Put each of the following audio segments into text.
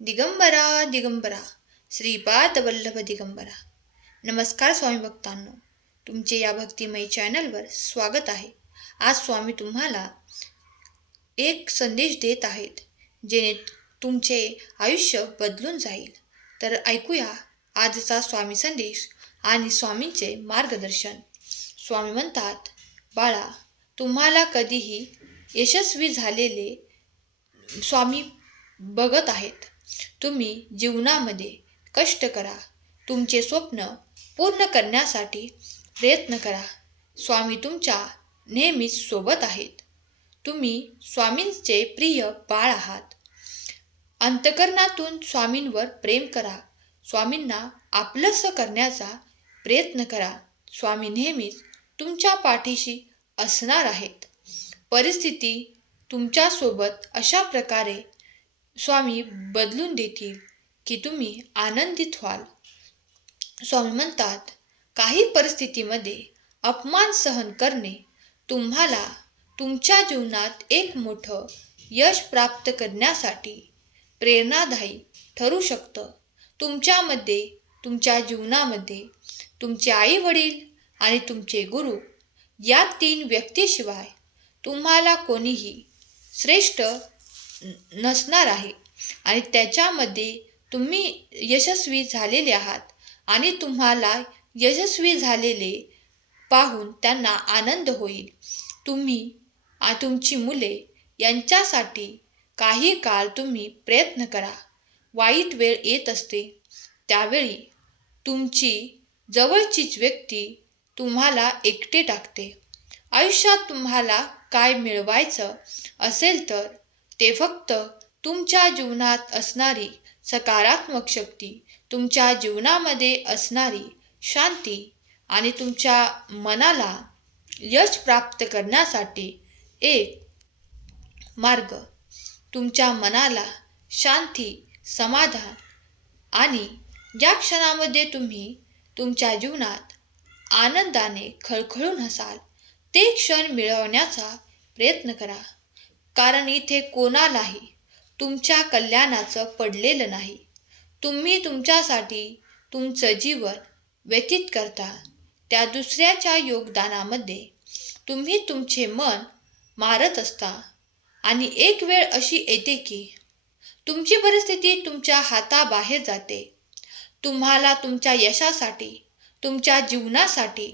दिगंबरा दिगंबरा श्रीपाद वल्लभ दिगंबरा. नमस्कार स्वामी भक्तांनो, तुमचे या भक्तिमय चॅनलवर स्वागत आहे. आज स्वामी तुम्हाला एक संदेश देत आहेत, जेणे तुमचे आयुष्य बदलून जाईल. तर ऐकूया आजचा स्वामी संदेश आणि स्वामींचे मार्गदर्शन. स्वामी म्हणतात, बाळा, तुम्हाला कधीही यशस्वी झालेले स्वामी बघत आहेत. तुम्ही जीवनामध्ये कष्ट करा, तुमचे स्वप्न पूर्ण करण्यासाठी प्रयत्न करा. स्वामी तुमच्या नेहमीच सोबत आहेत. तुम्ही स्वामींचे प्रिय बाळ आहात. अंतःकरणातून स्वामींवर प्रेम करा. स्वामींना आपलंसं करण्याचा प्रयत्न करा. स्वामी नेहमीच तुमच्या पाठीशी असणार आहेत. परिस्थिती तुमच्यासोबत अशा प्रकारे स्वामी बदलून देतील की तुम्ही आनंदित व्हाल. स्वामी म्हणतात, काही परिस्थितीमध्ये अपमान सहन करणे तुम्हाला तुमच्या जीवनात एक मोठं यश प्राप्त करण्यासाठी प्रेरणादायी ठरू शकतं. तुमच्या जीवनामध्ये तुमचे आई वडील आणि तुमचे गुरु या 3 व्यक्तीशिवाय तुम्हाला कोणीही श्रेष्ठ नसणार आहे. आणि त्याच्यामध्ये तुम्ही यशस्वी झालेले आहात आणि तुम्हाला यशस्वी झालेले पाहून त्यांना आनंद होईल. तुमची मुले यांच्यासाठी काही काळ तुम्ही प्रयत्न करा. वाईट वेळ येत असते, त्यावेळी तुमची जवळचीच व्यक्ती तुम्हाला एकटे टाकते. आयुष्यात तुम्हाला काय मिळवायचं असेल तर ते फक्त तुमच्या जीवनात असणारी सकारात्मक शक्ती, तुमच्या जीवनामध्ये असणारी शांती आणि तुमच्या मनाला यश प्राप्त करण्यासाठी एक मार्ग. तुमच्या मनाला शांती, समाधान आणि ज्या क्षणामध्ये तुम्ही तुमच्या जीवनात आनंदाने खळखळून हसाल ते क्षण मिळवण्याचा प्रयत्न करा. कारण इथे कोणालाही तुमच्या कल्याणाचं पडलेलं नाही. तुम्ही तुमच्यासाठी तुमचं जीवन व्यतीत करता. त्या दुसऱ्याच्या योगदानामध्ये तुम्ही तुमचे मन मारत असता. आणि एक वेळ अशी येते की तुमची परिस्थिती तुमच्या हाताबाहेर जाते. तुम्हाला तुमच्या यशासाठी, तुमच्या जीवनासाठी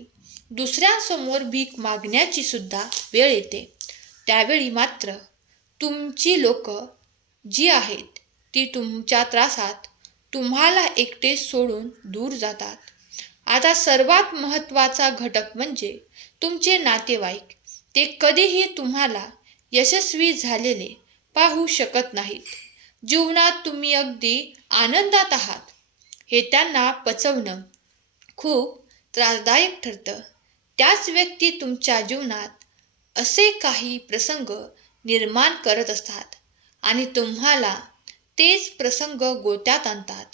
दुसऱ्यांसमोर भीक मागण्याची सुद्धा वेळ येते. त्यावेळी मात्र तुमची लोक जी आहेत ती तुमच्या त्रासात तुम्हाला एकटे सोडून दूर जातात. आता सर्वात महत्त्वाचा घटक म्हणजे तुमचे नातेवाईक. ते कधीही तुम्हाला यशस्वी झालेले पाहू शकत नाहीत. जीवनात तुम्ही अगदी आनंदात आहात हे त्यांना पचवणं खूप त्रासदायक ठरतं. त्याच व्यक्ती तुमच्या जीवनात असे काही प्रसंग निर्माण करत असतात आणि तुम्हाला तेच प्रसंग गोत्यात आणतात.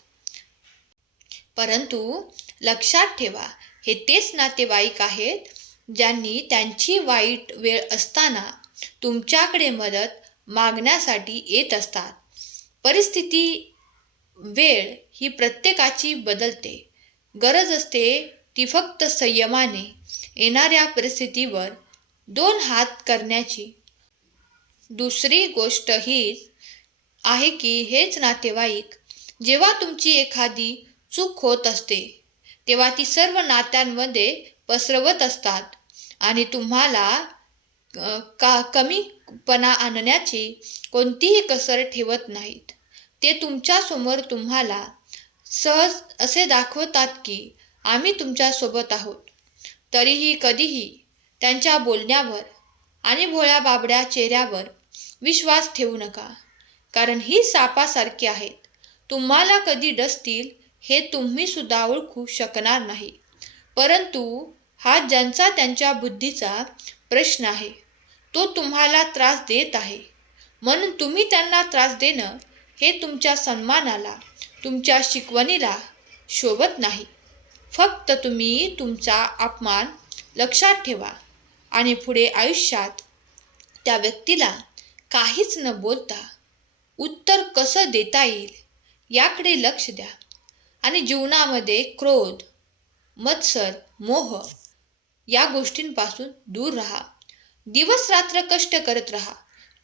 परंतु लक्षात ठेवा, हे तेच नातेवाईक आहेत ज्यांनी त्यांची वाईट वेळ असताना तुमच्याकडे मदत मागण्यासाठी येत असतात. परिस्थिती, वेळ ही प्रत्येकाची बदलते. गरज असते ती फक्त संयमाने येणाऱ्या परिस्थितीवर 2 हात करण्याची. दुसरी गोष्ट हीच आहे की हेच नातेवाईक जेव्हा तुमची एखादी चूक होत असते तेव्हा ती सर्व नात्यांमध्ये पसरवत असतात आणि तुम्हाला कमीपणा आणण्याची कोणतीही कसर ठेवत नाहीत. ते तुमच्यासमोर तुम्हाला सहज असे दाखवतात की आम्ही तुमच्यासोबत आहोत. तरीही कधीही त्यांच्या बोलण्यावर आणि भोळ्या बाबड्या चेहऱ्यावर विश्वास ठेवू नका. कारण ही सापासारखी आहेत. तुम्हाला कधी डसतील हे तुम्ही सुद्धा ओळखू शकणार नाही. परंतु हा ज्यांचा त्यांच्या बुद्धीचा प्रश्न आहे तो तुम्हाला त्रास देत आहे. म्हणून तुम्ही त्यांना त्रास देणं हे तुमच्या सन्मानाला, तुमच्या शिकवणीला शोभत नाही. फक्त तुम्ही तुमचा अपमान लक्षात ठेवा आणि पुढे आयुष्यात त्या व्यक्तीला काहीच न बोलता उत्तर कसं देता येईल याकडे लक्ष द्या आणि जीवनामध्ये क्रोध, मत्सर, मोह या गोष्टींपासून दूर राहा. दिवस रात्र कष्ट करत राहा.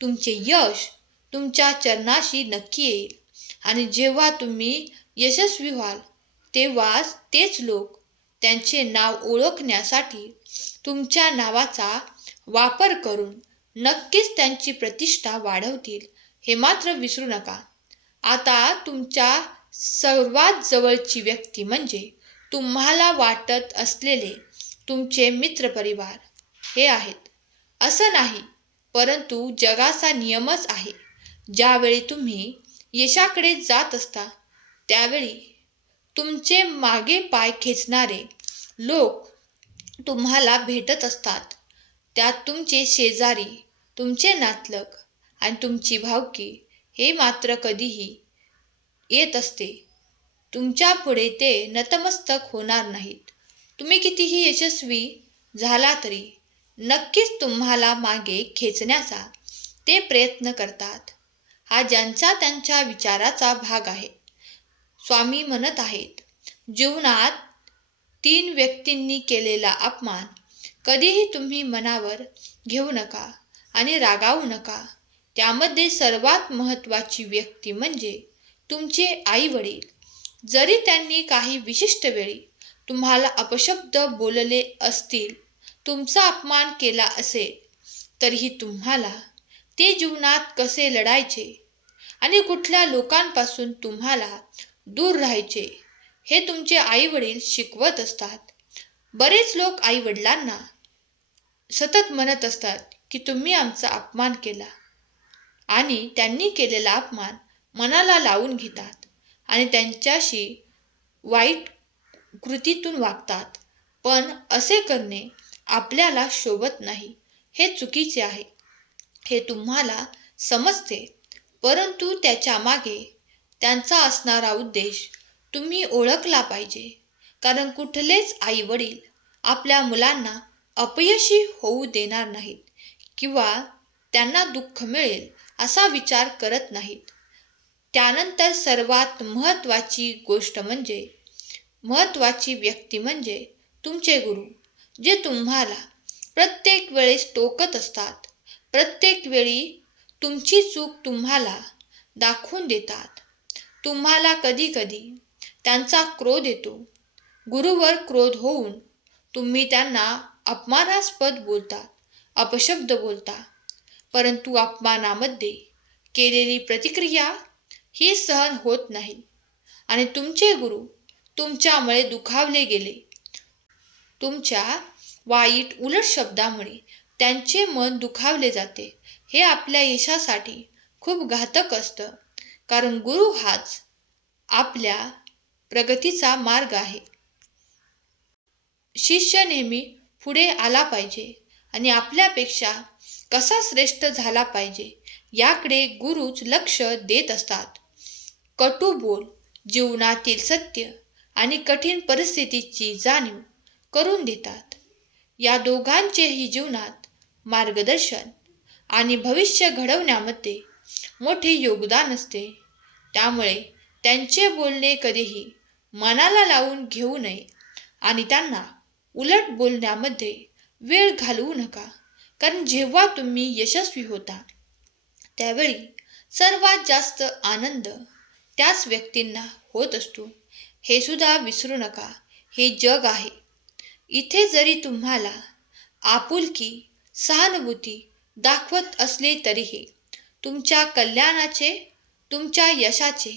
तुमचे यश तुमच्या चरणाशी नक्की येईल आणि जेव्हा तुम्ही यशस्वी व्हाल तेव्हाच तेच लोक त्यांचे नाव ओळखण्यासाठी तुमच्या नावाचा वापर करून नक्कीच त्यांची प्रतिष्ठा वाढवतील, हे मात्र विसरू नका. आता तुमच्या सर्वात जवळची व्यक्ती म्हणजे तुम्हाला वाटत असलेले तुमचे मित्रपरिवार हे आहेत. असं नाही, परंतु जगाचा नियमच आहे. ज्यावेळी तुम्ही यशाकडे जात असता त्यावेळी तुमचे मागे पाय खेचणारे लोक तुम्हाला भेटत असतात. त्यात तुमचे शेजारी, तुमचे नातलग आणि तुमची भावकी हे मात्र कधीही येत असते. तुमच्या पुढे ते नतमस्तक होणार नाहीत. तुम्ही कितीही यशस्वी झाला तरी नक्कीच तुम्हाला मागे खेचण्याचा ते प्रयत्न करतात. हा ज्यांचा त्यांच्या विचाराचा भाग आहे. स्वामी म्हणत आहेत, जीवनात 3 व्यक्तींनी केलेला अपमान कधीही तुम्ही मनावर घेऊ नका आणि रागावू नका. त्यामध्ये सर्वात महत्त्वाची व्यक्ती म्हणजे तुमचे आई-वडील. जरी त्यांनी काही विशिष्ट वेळी तुम्हाला अपशब्द बोलले असतील, तुमचा अपमान केला असेल, तरीही तुम्हाला ते जीवनात कसे लढायचे आणि कुठल्या लोकांपासून तुम्हाला दूर राहायचे हे तुमचे आईवडील शिकवत असतात. बरेच लोक आईवडिलांना सतत म्हणत असतात की तुम्ही आमचा अपमान केला आणि त्यांनी केलेला अपमान मनाला लावून घेतात आणि त्यांच्याशी वाईट कृतीतून वागतात. पण असे करणे आपल्याला शोभत नाही. हे चुकीचे आहे हे तुम्हाला समजते, परंतु त्याच्या मागे त्यांचा असणारा उद्देश तुम्ही ओळखला पाहिजे. कारण कुठलेच आई वडील आपल्या मुलांना अपयशी होऊ देणार नाहीत किंवा त्यांना दुःख मिळेल असा विचार करत नाहीत. त्यानंतर सर्वात महत्त्वाची व्यक्ती म्हणजे तुमचे गुरु, जे तुम्हाला प्रत्येक वेळेस टोकत असतात. प्रत्येक वेळी तुमची चूक तुम्हाला दाखवून देतात. तुम्हाला कधीकधी त्यांचा क्रोध येतो. गुरुवर क्रोध होऊन तुम्ही त्यांना अपमानास्पद बोलता, अपशब्द बोलता, परंतु अपमानामध्ये केलेली प्रतिक्रिया ही सहन होत नाही आणि तुमचे गुरु तुमच्यामुळे दुखावले गेले. तुमच्या वाईट उलट शब्दामुळे त्यांचे मन दुखावले जाते. हे आपल्या यशासाठी खूप घातक असतं, कारण गुरु हाच आपल्या प्रगतीचा मार्ग आहे. शिष्य नेहमी पुढे आला पाहिजे आणि आपल्यापेक्षा कसा श्रेष्ठ झाला पाहिजे याकडे गुरुच लक्ष देत असतात. कटू बोल, जीवनातील सत्य आणि कठीण परिस्थितीची जाणीव करून देतात. या दोघांचेही जीवनात मार्गदर्शन आणि भविष्य घडवण्यामध्ये मोठे योगदान असते. त्यामुळे त्यांचे बोलणे कधीही मनाला लावून घेऊ नये आणि त्यांना उलट बोलण्यामध्ये वेळ घालवू नका. कारण जेव्हा तुम्ही यशस्वी होता त्यावेळी सर्वात जास्त आनंद त्याच व्यक्तींना होत असतो. हे सुद्धा विसरू नका. हे जग आहे. इथे जरी तुम्हाला आपुलकी, सहानुभूती दाखवत असले तरीही तुमच्या कल्याणाचे, तुमच्या यशाचे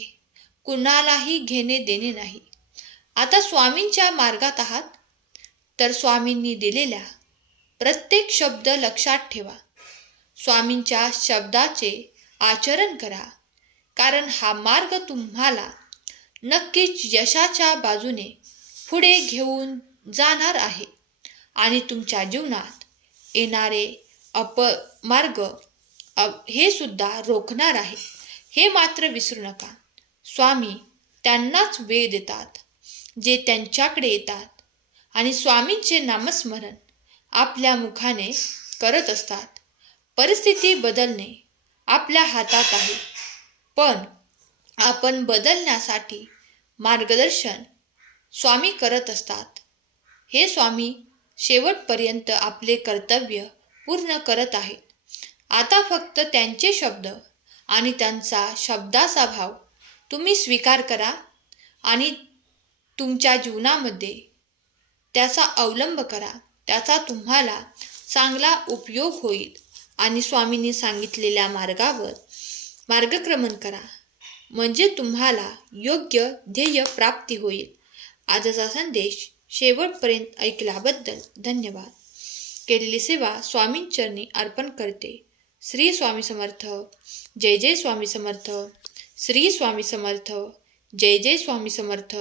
कुणालाही घेणे देणे नाही. आता स्वामींच्या मार्गात आहात तर स्वामींनी दिलेल्या प्रत्येक शब्द लक्षात ठेवा. स्वामींच्या शब्दाचे आचरण करा, कारण हा मार्ग तुम्हाला नक्कीच यशाच्या बाजूने पुढे घेऊन जाणार आहे आणि तुमच्या जीवनात येणारे अपमार्ग हे सुद्धा रोखणार आहे. हे मात्र विसरू नका. स्वामी त्यांनाच वेळ देतात जे त्यांच्याकडे येतात आणि स्वामींचे नामस्मरण आपल्या मुखाने करत असतात. परिस्थिती बदलणे आपल्या हातात आहे, पण आपण बदलण्यासाठी मार्गदर्शन स्वामी करत असतात. हे स्वामी शेवटपर्यंत आपले कर्तव्य पूर्ण करत आहेत. आता फक्त त्यांचे शब्द आणि त्यांचा शब्दाचा भाव तुम्ही स्वीकार करा आणि तुमच्या जीवनामध्ये त्याचा अवलंब करा. त्याचा तुम्हाला चांगला उपयोग होईल आणि स्वामींनी सांगितलेल्या मार्गावर मार्गक्रमण करा, म्हणजे तुम्हाला योग्य ध्येय प्राप्ती होईल. आजचा संदेश शेवटपर्यंत ऐकल्याबद्दल धन्यवाद. केलेली सेवा स्वामींचरणी अर्पण करते. श्री स्वामी समर्थ. जय जय स्वामी समर्थ. श्री स्वामी समर्थ. जय जय स्वामी समर्थ.